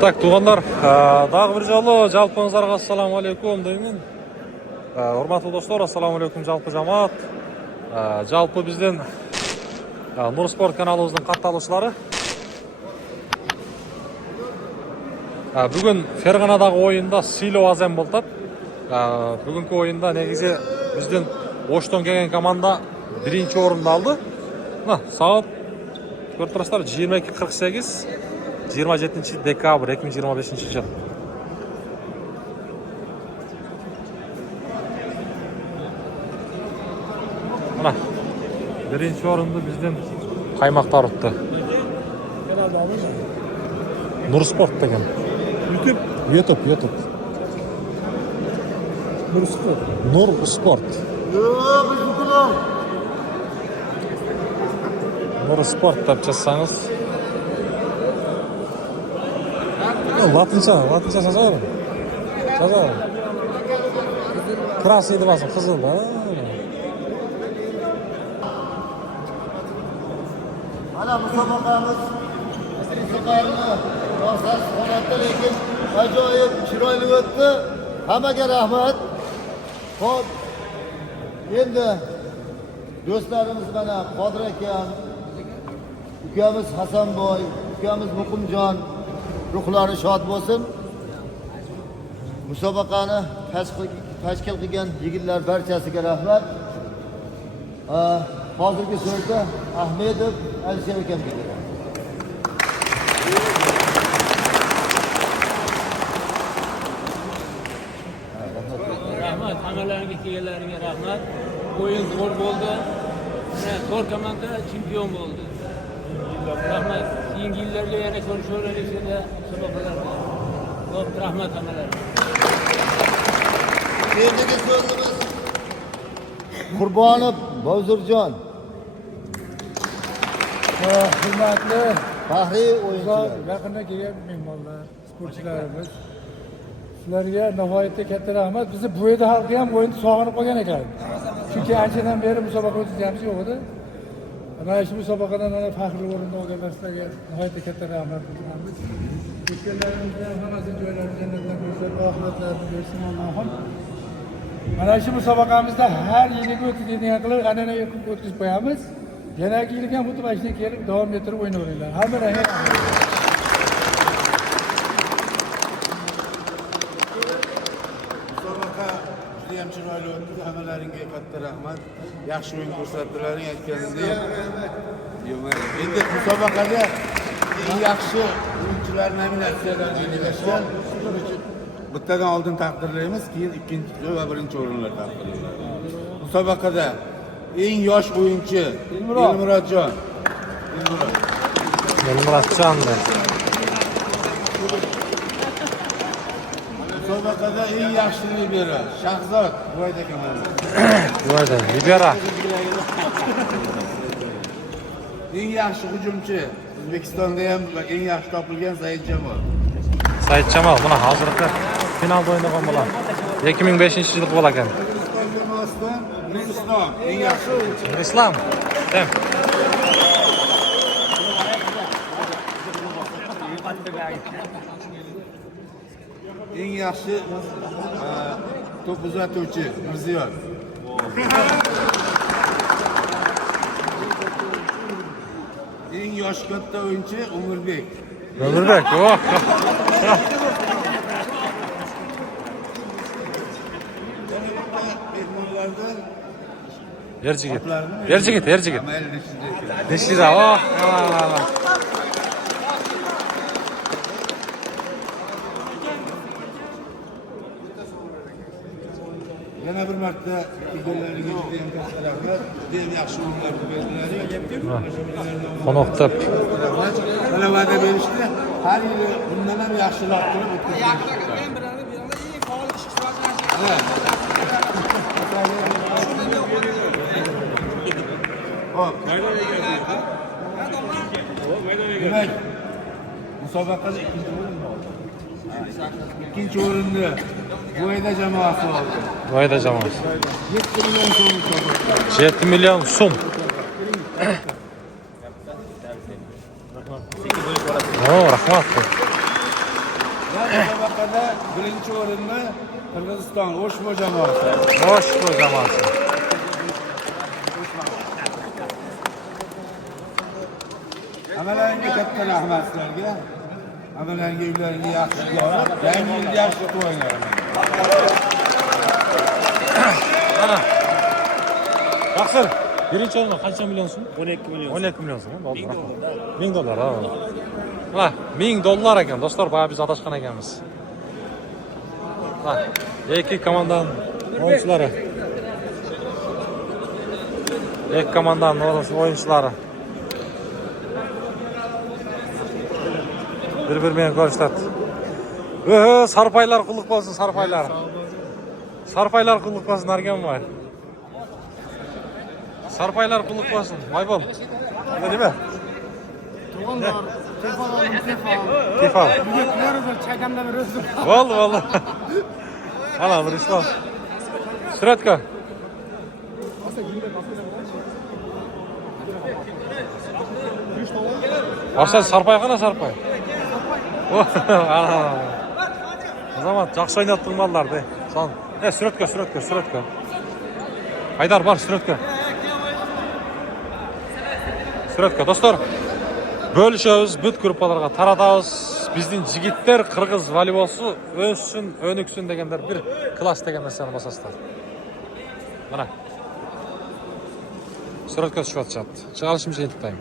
Так, туғандар, дағы бір жолы жалпыңыздарға ассаламу алейкум деймін. Урматтуу достор, ассаламу алейкум жалпы жамаат. Жалпы бізден Нур Спорт каналыбыздын катталуучулары. Бүгін Ферғанадагы ойында сыйлоо азем болтат. Бүгүнкү ойында негизи биздин Оштон келген команда биринчи орунду алды. Саат көрүп турасыздар 22:48, 27 декабрь 2025 жыл. Мына биринчи орунду биздин каймактар утты. Нур Спорт деген. YouTube. Нур Спорт. Нур Спорт деп жазсаңыз. Латынча жаза. Красный деп басың, қызыл ба? Ana musobaqamiz qiziqarli, maqsad holatda lekin ajoyib chiroyli o'tdi. Hammaga rahmat. Xo'p, endi do'stlarimiz mana Qodir akam, ukamiz Hasanboy, ukamiz Muqimjon ruhlari shod bo'lsin. Musobaqani tashkil qilgan yigitlar barchasiga rahmat. Hozirgi so'zda Ahmedov Alisher akamga beradi. Rahmat, hammalarga kelganlarga rahmat. O'yin zo'r bo'ldi. To'rt komanda chempion bo'ldi. Rahmat. Keyingi yillarga yana ko'rishaveraylik musobaqalarda. Xo'p, rahmat hammalarga. Keyingi so'zimiz Qurbonov Bozorjon. Hurmatli faxriy o'yinchilar, yaqindan kelgan mehmonlar, sportchilarimiz, sizlarga nihoyatda katta rahmat. Bizni bu yerda xalqi ham o'yinni sog'inib qolgan ekan. Chunki anchadan beri musobaqa o'tkazganimiz yo'q edi. Mana shu musobaqadan mana faxriy o'rinda olganlar sizlarga nihoyatda katta rahmat bildiramiz. Ketganlarimizda hammasi joylari jannatdan ko'rsin, rahmatlarni bersin Allohim. Mana shu musobaqamizda har yiliga o'tkazadigan qilib an'anaga o'tkazib qo'yamiz. Yanagi yilga ham xuddi mana shunday kelib davom ettirib o'ynaveringlar. Hammalarga musobaqa juda ham chiroyli o'tdi. Hammalaringga katta rahmat. Yaxshi o'yin ko'rsatdilaring, aytganingizdek. Endi musobaqada eng yaxshi o'yinchilar nominatsiyalariga belgilashgan. Bittadan oldin taqdirlaymiz, keyin ikkinchi va birinchi o'rinlar taqdirlanadi. Musobaqada eng yosh o'yinchi Elmurodjon. Musobaqada eng yaxshi libero Shahzod Buvayd akamlar. Buvayd libero. Eng yaxshi hujumchi O'zbekistonda ham eng yaxshi topilgan Saidjamol. Saidjamol buni hozirgi finalda o'ynagan bo'lar. 2005-yil bo'lar ekan. Islom eng yaxshi o'yinchi. Islom. Tem. Eng yaxshi to'p uzatuvchi Mirziyoyev. Eng yosh katta o'yinchi Umurbek. Oh. Erjigit. Neshira. Oh. Yana bir marta kelganlariga juda ham katta rahmat. Juda ham yaxshi o'yinlar berdilaring. Qo'noqtib. Mana va'da berishdi. Har yili bundan ham yaxshiroq qilib o'tkazamiz. Demak, musobaqada ikkinchi o'rinni Buvayd jamoasi oldi. Buvayd jamoasi. 7 million so'm musobaqa. 7 million so'm. Rahmat. Musobaqada birinchi o'rinni Qirg'iziston O'shmo jamoasi. Oshko jamoasi. Hamalaringga katta rahmat sizlarga. Hamalaringga uylaringga yaxshi ko'rib, yangi yilga yaxshi to'yinglar. Mana. Taqsir. Birinchi o'ringa qancha million so'm? 12 million. 12 million so'm. Bo'ldi. $1000. Ha. Mana $1000 ekan do'stlar, boya biz adashgan ekanmiz. Mana ikki komandaning o'yinchilari. Ikki komandaning o'yinchilari. Bir bilan ko'rsatdi. Sarpaylar qulluq bo'lsin, sarpaylar. Sarpaylar qulluq bo'lsin, arganman. Sarpaylar qulluq bo'lsin. Voybol. Bu nima? Tefal. Bo'ldi. Ana bir ish bor. Suratka. Varsa sarpay qana sarpay. Azamat yaxshi o'ynab turganlar-da. Son. Suratka. Haydar bor Suratka. Do'stlar. Bölüşөбүз, бүт группаларга таратабыз. Биздин жигиттер кыргыз волейболсу өссүн, өнүксүн дегендер бир класс деген нерсени басасыздар. Мына. Сүрөткө түшүп атышат. Чыгарышым жыйынтыктайм.